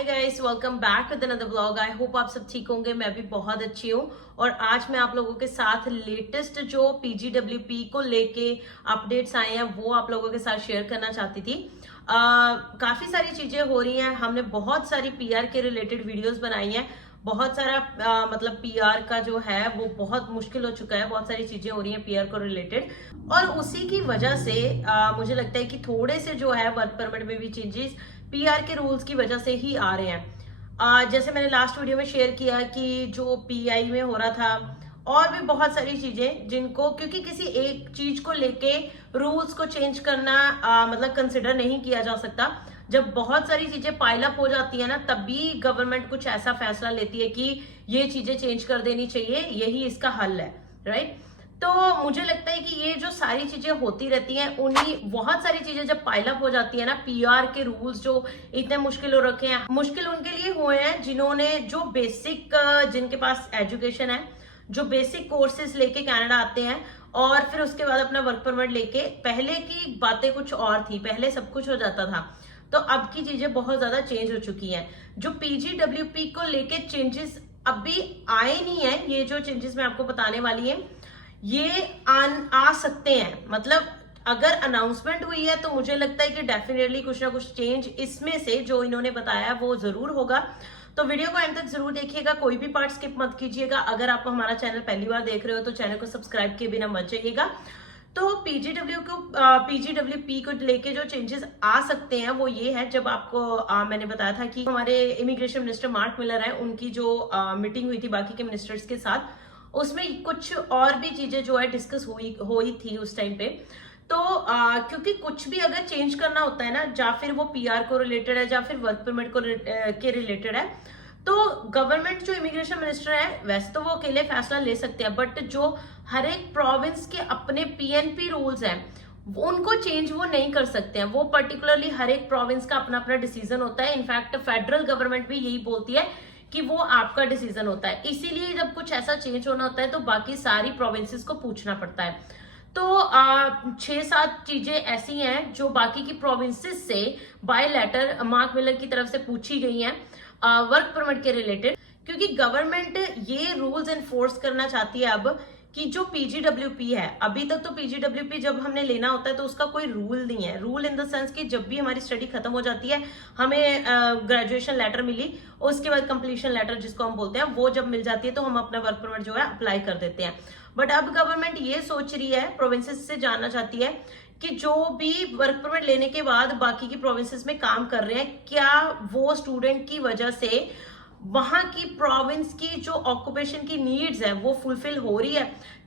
Hi guys, welcome back with another blog. I hope आप सब ठीक होंगे। मैं भी बहुत अच्छी हूँ और आज मैं आप लोगों के साथ लेटेस्ट जो पीजीडब्ल्यूपी को लेके अपडेट्स आए हैं वो आप लोगों के साथ शेयर करना चाहती थी। काफी सारी चीजें हो रही हैं। हमने बहुत सारी पीआर के रिलेटेड वीडियोस बनाई हैं। बहुत सारा मतलब पीआर का जो है वो बहुत मुश्किल हो चुका है। बहुत सारी चीजें हो रही हैं पीआर को रिलेटेड और उसी की वजह से मुझे लगता है कि थोड़े से जो है वर्क परमिट में भी चेंजेस पीआर के रूल्स की वजह से ही आ रहे हैं। जैसे मैंने लास्ट वीडियो में शेयर किया कि जो पीआई में हो रहा था और भी बहुत सारी चीजें जिनको क्योंकि किसी एक चीज को लेके रूल्स को चेंज करना मतलब कंसिडर नहीं किया जा सकता। जब बहुत सारी चीजें पाइल अप हो जाती है ना, तभी गवर्नमेंट कुछ ऐसा फैसला लेती है कि ये चीजें चेंज कर देनी चाहिए, यही इसका हल है, राइट। तो मुझे लगता है कि ये जो सारी चीजें होती रहती हैं, उन्हीं बहुत सारी चीजें जब पाइलअप हो जाती है ना, पीआर के रूल्स जो इतने मुश्किल हो रखे हैं, मुश्किल उनके लिए हुए हैं जिन्होंने जो बेसिक जिनके पास एजुकेशन है, जो बेसिक कोर्सेज लेके कनाडा आते हैं और फिर उसके बाद अपना वर्क परमिट लेके। पहले की बातें कुछ और थी, पहले सब कुछ हो जाता था, तो अब की चीजें बहुत ज्यादा चेंज हो चुकी हैं। जो पीजीडब्ल्यूपी को लेके चेंजेस अभी आए नहीं है, ये जो चेंजेस मैं आपको बताने वाली है ये आ सकते हैं। मतलब अगर अनाउंसमेंट हुई है तो मुझे लगता है कि डेफिनेटली कुछ ना कुछ चेंज इसमें से जो इन्होंने बताया वो जरूर होगा। तो वीडियो को एंड तक जरूर देखिएगा, कोई भी पार्ट स्किप मत कीजिएगा। अगर आप हमारा चैनल पहली बार देख रहे हो तो चैनल को सब्सक्राइब किए बिना मत जाइएगा। तो पीजीडब्ल्यूपी को लेके जो चेंजेस आ सकते हैं वो ये है, जब आपको मैंने बताया था कि हमारे इमिग्रेशन मिनिस्टर मार्क मिलर है, उनकी जो मीटिंग हुई थी बाकी के मिनिस्टर्स के साथ, उसमें कुछ और भी चीजें जो है डिस्कस हुई थी उस टाइम पे। तो क्योंकि कुछ भी अगर चेंज करना होता है ना, या फिर वो पीआर को रिलेटेड है या फिर वर्क परमिट को के रिलेटेड है, तो गवर्नमेंट जो इमिग्रेशन मिनिस्टर है वैसे तो वो अकेले फैसला ले सकते हैं, बट जो हर एक प्रोविंस के अपने पीएनपी रूल्स हैं उनको चेंज वो नहीं कर सकते हैं। वो पर्टिकुलरली हर एक प्रोविंस का अपना अपना डिसीजन होता है। इनफैक्ट फेडरल गवर्नमेंट भी यही बोलती है कि वो आपका डिसीजन होता है। इसीलिए जब कुछ ऐसा चेंज होना होता है तो बाकी सारी प्रोविंसेस को पूछना पड़ता है। तो 6-7 चीजें ऐसी हैं जो बाकी की प्रोविंसेस से बाय लेटर मार्क मिलर की तरफ से पूछी गई हैं वर्क परमिट के रिलेटेड, क्योंकि गवर्नमेंट ये रूल्स एनफोर्स करना चाहती है अब कि जो पीजीडब्ल्यूपी है, अभी तक तो पीजीडब्ल्यूपी जब हमने लेना होता है तो उसका कोई रूल नहीं है। रूल इन द सेंस कि जब भी हमारी स्टडी खत्म हो जाती है, हमें ग्रेजुएशन लेटर मिली, उसके बाद कंप्लीशन लेटर जिसको हम बोलते हैं, वो जब मिल जाती है तो हम अपना वर्क परमिट जो है अप्लाई कर देते हैं। बट अब गवर्नमेंट ये सोच रही है, प्रोविंसेस से जानना चाहती है कि जो भी वर्क परमिट लेने के बाद बाकी की प्रोविंसेस में काम कर रहे हैं, क्या वो स्टूडेंट की वजह से वहां की प्रोविंस की जो ऑक्यूपेशन की नीड्स है वो फुलफिल हो रही है।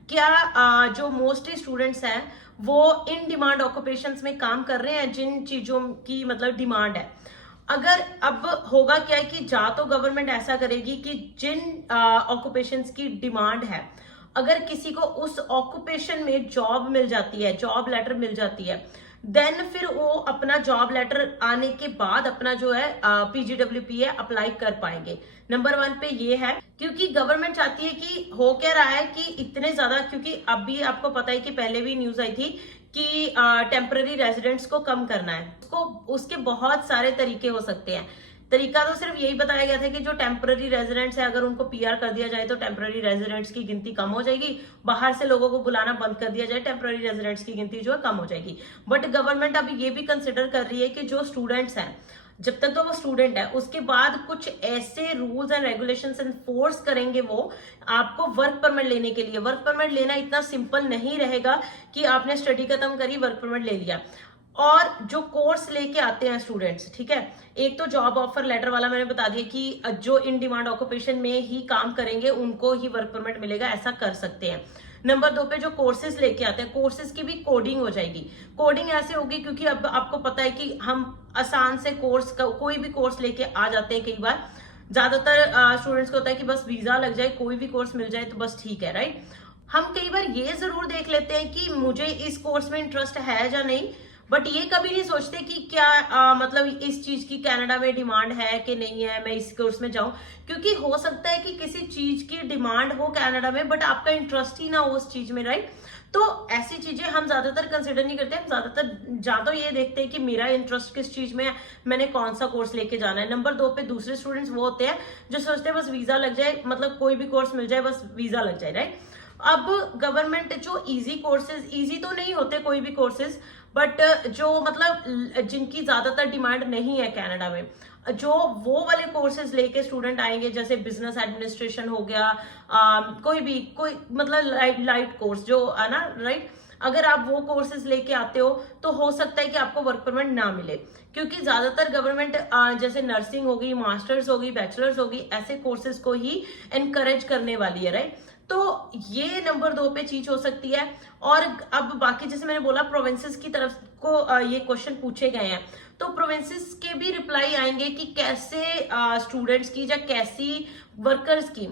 क्या जो मोस्टली स्टूडेंट्स हैं वो इन डिमांड ऑक्यूपेशंस में काम कर रहे हैं जिन चीजों की मतलब डिमांड है। अगर अब होगा क्या है कि जा तो गवर्नमेंट ऐसा करेगी कि जिन ऑक्यूपेशंस की डिमांड है, अगर किसी को उस ऑक्यूपेशन में जॉब मिल जाती है, जॉब लेटर मिल जाती है, देन फिर वो अपना जॉब लेटर आने के बाद अपना जो है पीजीडब्ल्यूपी है अप्लाई कर पाएंगे। नंबर 1 पे ये है, क्योंकि गवर्नमेंट चाहती है कि हो क्या रहा है कि इतने ज्यादा, क्योंकि अभी आपको पता है कि पहले भी न्यूज आई थी कि टेम्पररी रेजिडेंट्स को कम करना है। उसके बहुत सारे तरीके हो सकते हैं। तरीका तो सिर्फ यही बताया गया था कि जो टेम्पररी रेजिडेंट्स है अगर उनको पीआर कर दिया जाए तो टेम्पररी रेजिडेंट्स की गिनती कम हो जाएगी, बाहर से लोगों को बुलाना बंद कर दिया जाए, टेम्पररी रेजिडेंट्स की गिनती जो है कम हो जाएगी। बट गवर्नमेंट अभी ये भी कंसिडर कर रही है कि जो स्टूडेंट्स हैं, जब तक तो वो स्टूडेंट है, उसके बाद कुछ ऐसे रूल्स एंड रेगुलेशंस एनफोर्स करेंगे वो आपको वर्क परमिट लेने के लिए। वर्क परमिट लेना इतना सिंपल नहीं रहेगा कि आपने स्टडी खत्म करी वर्क परमिट ले लिया। और जो कोर्स लेके आते हैं स्टूडेंट्स, ठीक है, एक तो जॉब ऑफर लेटर वाला मैंने बता दिया कि जो इन डिमांड ऑक्यूपेशन में ही काम करेंगे उनको ही वर्क परमिट मिलेगा, ऐसा कर सकते हैं। नंबर 2 पे जो कोर्सेज लेके आते हैं, कोर्सेज की भी कोडिंग हो जाएगी। कोडिंग ऐसे होगी क्योंकि अब आपको पता है कि हम आसान से कोई भी कोर्स लेके आ जाते हैं। कई बार ज्यादातर स्टूडेंट्स को होता है कि बस वीजा लग जाए, कोई भी कोर्स मिल जाए तो बस ठीक है, राइट। हम कई बार ये जरूर देख लेते हैं कि मुझे इस कोर्स में इंटरेस्ट है या नहीं, बट ये कभी नहीं सोचते कि क्या मतलब इस चीज की कनाडा में डिमांड है कि नहीं है, मैं इस कोर्स में जाऊं। क्योंकि हो सकता है कि किसी चीज की डिमांड हो कनाडा में बट आपका इंटरेस्ट ही ना हो उस चीज में, राइट। तो ऐसी चीजें हम ज्यादातर कंसिडर नहीं करते, हम ज्यादातर ज्यादा ये देखते हैं कि मेरा इंटरेस्ट किस चीज में है, मैंने कौन सा कोर्स लेके जाना है। नंबर 2 पे दूसरे स्टूडेंट्स वो होते हैं जो सोचते हैं बस वीजा लग जाए, मतलब कोई भी कोर्स मिल जाए बस वीजा लग जाए, राइट। अब गवर्नमेंट जो इजी कोर्सेज, इजी तो नहीं होते कोई भी कोर्सेज, बट जो मतलब जिनकी ज्यादातर डिमांड नहीं है कनाडा में, जो वो वाले कोर्सेज लेके स्टूडेंट आएंगे, जैसे बिजनेस एडमिनिस्ट्रेशन हो गया, कोई मतलब लाइट कोर्स जो है ना, राइट। अगर आप वो कोर्सेज लेके आते हो तो हो सकता है कि आपको वर्क परमिट ना मिले, क्योंकि ज्यादातर गवर्नमेंट जैसे नर्सिंग होगी, मास्टर्स होगी, बैचलर्स होगी, ऐसे कोर्सेज को ही एनकरेज करने वाली है, राइट। तो ये नंबर 2 पे चीज हो सकती है। और अब बाकी जैसे मैंने बोला प्रोविंसेस की तरफ को ये क्वेश्चन पूछे गए हैं, तो प्रोविंसेस के भी रिप्लाई आएंगे कि कैसे स्टूडेंट्स की या कैसी वर्कर्स की,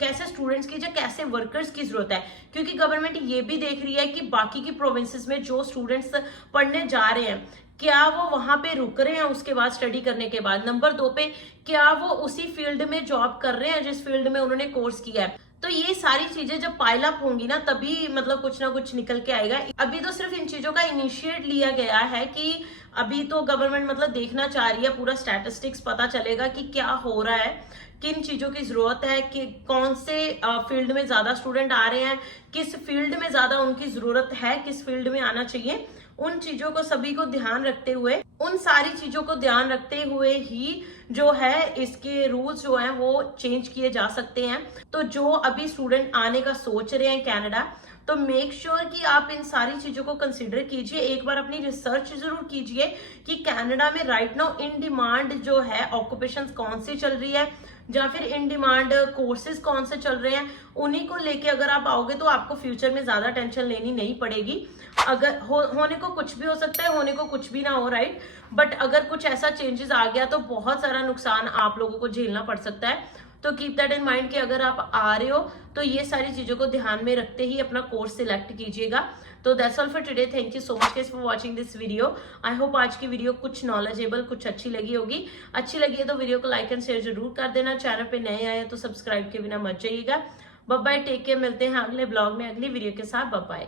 कैसे स्टूडेंट्स की या कैसे वर्कर्स की जरूरत है, क्योंकि गवर्नमेंट ये भी देख रही है कि बाकी की प्रोविंसेस में जो स्टूडेंट्स पढ़ने जा रहे हैं क्या वो वहां पे रुक रहे हैं उसके बाद स्टडी करने के बाद। नंबर 2 पे क्या वो उसी फील्ड में जॉब कर रहे हैं जिस फील्ड में उन्होंने कोर्स किया है। तो ये सारी चीजें जब पाइल अप होंगी ना, तभी मतलब कुछ ना कुछ निकल के आएगा। अभी तो सिर्फ इन चीजों का इनिशिएट लिया गया है कि अभी तो गवर्नमेंट मतलब देखना चाह रही है, पूरा स्टैटिस्टिक्स पता चलेगा कि क्या हो रहा है, किन चीजों की जरूरत है, कि कौन से फील्ड में ज्यादा स्टूडेंट आ रहे हैं, किस फील्ड में ज्यादा उनकी जरूरत है, किस फील्ड में आना चाहिए। उन चीजों को सभी को ध्यान रखते हुए, उन सारी चीजों को ध्यान रखते हुए ही जो है इसके रूल्स जो हैं वो चेंज किए जा सकते हैं। तो जो अभी स्टूडेंट आने का सोच रहे हैं कनाडा, तो मेक श्योर कि आप इन सारी चीजों को कंसिडर कीजिए, एक बार अपनी रिसर्च जरूर कीजिए कि कनाडा में राइट नाउ इन डिमांड जो है ऑक्यूपेशंस कौन सी चल रही है, या फिर इन डिमांड कोर्सेज कौन से चल रहे हैं। उन्हीं को लेके अगर आप आओगे तो आपको फ्यूचर में ज्यादा टेंशन लेनी नहीं पड़ेगी। अगर होने को कुछ भी हो सकता है, होने को कुछ भी ना हो, राइट। बट अगर कुछ ऐसा चेंजेस आ गया तो बहुत सारा नुकसान आप लोगों को झेलना पड़ सकता है। तो कीप दैट इन माइंड कि अगर आप आ रहे हो तो ये सारी चीजों को ध्यान में रखते ही अपना कोर्स सिलेक्ट कीजिएगा। तो that's all for today. Thank you so much guys for watching this video. I hope आज की वीडियो कुछ नॉलेजेबल, कुछ अच्छी लगी होगी। अच्छी लगी है तो वीडियो को लाइक एंड शेयर जरूर कर देना। चैनल पे नए आए हैं तो सब्सक्राइब के बिना मत जाइएगा। बाय बाय, टेक केयर, मिलते हैं अगले ब्लॉग में अगली वीडियो के साथ। Bye bye.